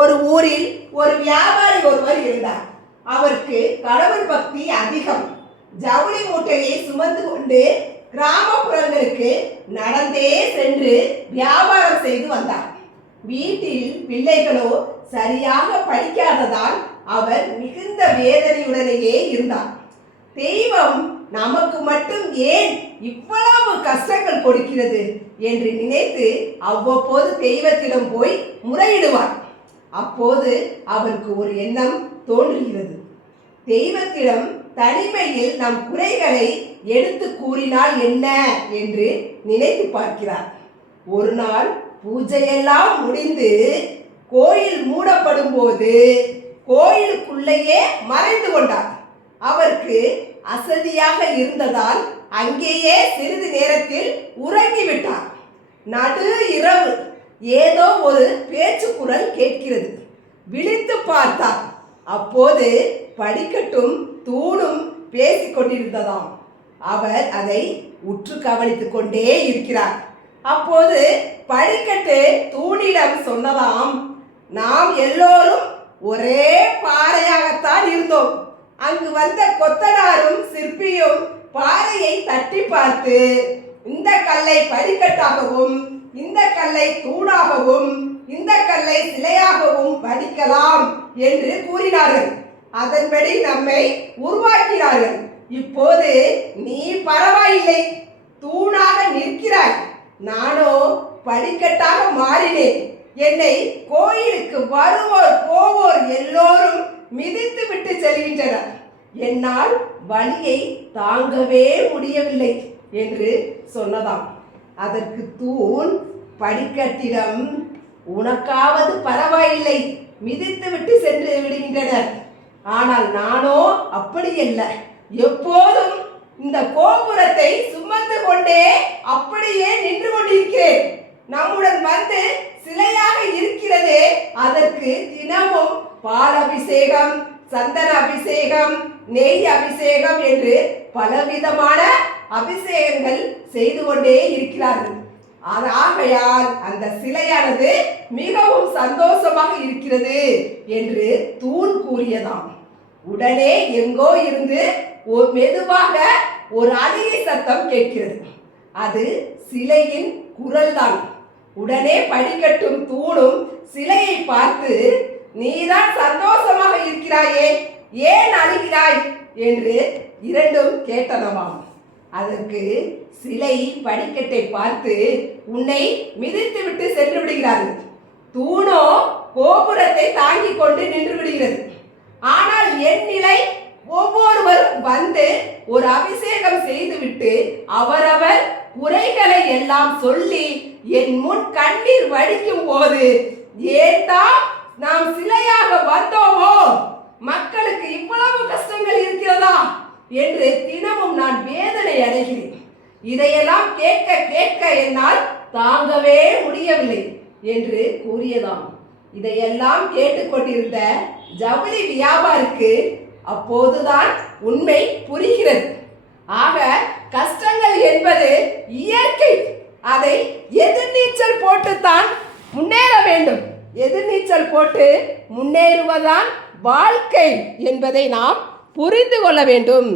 ஒரு ஊரில் ஒரு வியாபாரி ஒருவர் இருந்தார். அவருக்கு கடவுள் பக்தி அதிகம். ஜவுளி மூட்டையை சுமந்து கொண்டு கிராமப்புறங்களுக்கு நடந்தே சென்று வியாபாரம் செய்து வந்தார். வீட்டில் பிள்ளைகளோ சரியாக படிக்காததால் அவர் மிகுந்த வேதனையுடனேயே இருந்தார். தெய்வம் நமக்கு மட்டும் ஏன் இவ்வளவு கஷ்டங்கள் கொடுக்கிறது என்று நினைத்து அவ்வப்போது தெய்வத்திடம் போய் முறையிடுவார். அப்போது அவருக்கு ஒரு எண்ணம் தோன்றுகிறது. தெய்வத்திடம் தனிமையில் நம் குறைகளை எடுத்து கூறினால் என்ன என்று நினைத்து பார்க்கிறார். ஒரு நாள் பூஜையெல்லாம் முடிந்து கோயில் மூடப்படும் போது கோயிலுக்குள்ளேயே மறைந்து கொண்டார். அவருக்கு அசதியாக இருந்ததால் அங்கேயே சிறிது நேரத்தில் உறங்கிவிட்டார். நடு இரவு ஏதோ ஒரு பேச்சு குரல் கேட்கிறது. விழித்து பார்த்தார். அப்போது படிக்கட்டும் தூணும் பேசிக் கொண்டிருந்ததாம். அவர் அதை உற்று கவனித்துக் கொண்டே இருக்கிறார். அப்போது படிக்கட்டு தூணிடம் சொன்னதாம். நாம் எல்லோரும் ஒரே பாறையாகத்தான் இருந்தோம். அங்கு வந்த கொத்தனாரும் சிற்பியும் பாறையை தட்டி பார்த்து இந்த கல்லை படிக்கட்டாகவும் கல்லை தூணாகவும் இந்த கல்லை சிலையாகவும் வலிக்கலாம் என்று கூறினார்கள். அதன்படி நம்மை உருவாக்கினார்கள். இப்போது நீ பரவாயில்லை தூணாக நிற்கிறாய். நானோ படிக்கட்டாக மாறினேன். என்னை கோயிலுக்கு வருவோர் போவோர் எல்லோரும் மிதித்து விட்டு செல்கின்றனர். என்னால் வலியை தாங்கவே முடியவில்லை என்று சொன்னதாம். அதற்கு தூண் படிக்கட்டிடம் உனக்காவது பரவாயில்லை. மிதித்து விட்டு சென்று விடுகின்றனர். ஆனால் நானோ அப்படி இல்லை எப்போதும் இந்த கோபுரத்தை சுமந்து கொண்டே அப்படியே நின்று கொண்டிருக்கிறேன். நம்முடன் வந்து சிலையாக இருக்கிறதே அதற்கு தினமும் பால் அபிஷேகம் சந்தன அபிஷேகம் நெய் அபிஷேகம் என்று பலவிதமான அபிஷேகங்கள் செய்து கொண்டே இருக்கிறார்கள். ஆகையால் அந்த சிலையானது மிகவும் சந்தோஷமாக இருக்கிறது என்று தூண் கூறியதாம். உடனே எங்கோ இருந்து ஒரு மெதுவாக ஒரு அழுகை சத்தம் கேட்கிறது. அது சிலையின் குரல்தான். உடனே படிக்கட்டும் தூணும் சிலையை பார்த்து நீதான் சந்தோஷமாக இருக்கிறாயே ஏன் அழுகிறாய்? என்று இரண்டும் கேட்டனவாம். அதற்கு சிலை படிக்கட்டை பார்த்து உன்னை மிதித்து விட்டு சென்று விடுகிறார்கள். தூணோ கோபுரத்தை தாங்கிக் கொண்டு நின்று விடுகிறது. ஆனால் என் நிலை ஒவ்வொருவரும் வந்து ஒரு அபிஷேகம் செய்துவிட்டு அவரவர் குறைகளை எல்லாம் சொல்லி என் முன் கண்ணீர் வடிக்கும் போது ஏதா நாம் சிலையாக வந்தோமோ? மக்களுக்கு இவ்வளவு கஷ்டங்கள் இருக்கிறதா? என்று தினமும் நான் வேதனை இதையெல்லாம் கேட்க கேட்க என்னால் தாங்கவே முடியவில்லை என்று கூறியதாம். இதையெல்லாம் கேட்டுக்கொண்டிருந்த ஜவுளி வியாபாரிக்கு அப்போதுதான் உண்மை புரிகிறது. ஆக கஷ்டங்கள் என்பது இயற்கை. அதை எதிர்நீச்சல் போட்டுத்தான் முன்னேற வேண்டும். எதிர்நீச்சல் போட்டு முன்னேறுவதான் வாழ்க்கை என்பதை நாம் புரிந்து கொள்ள வேண்டும்.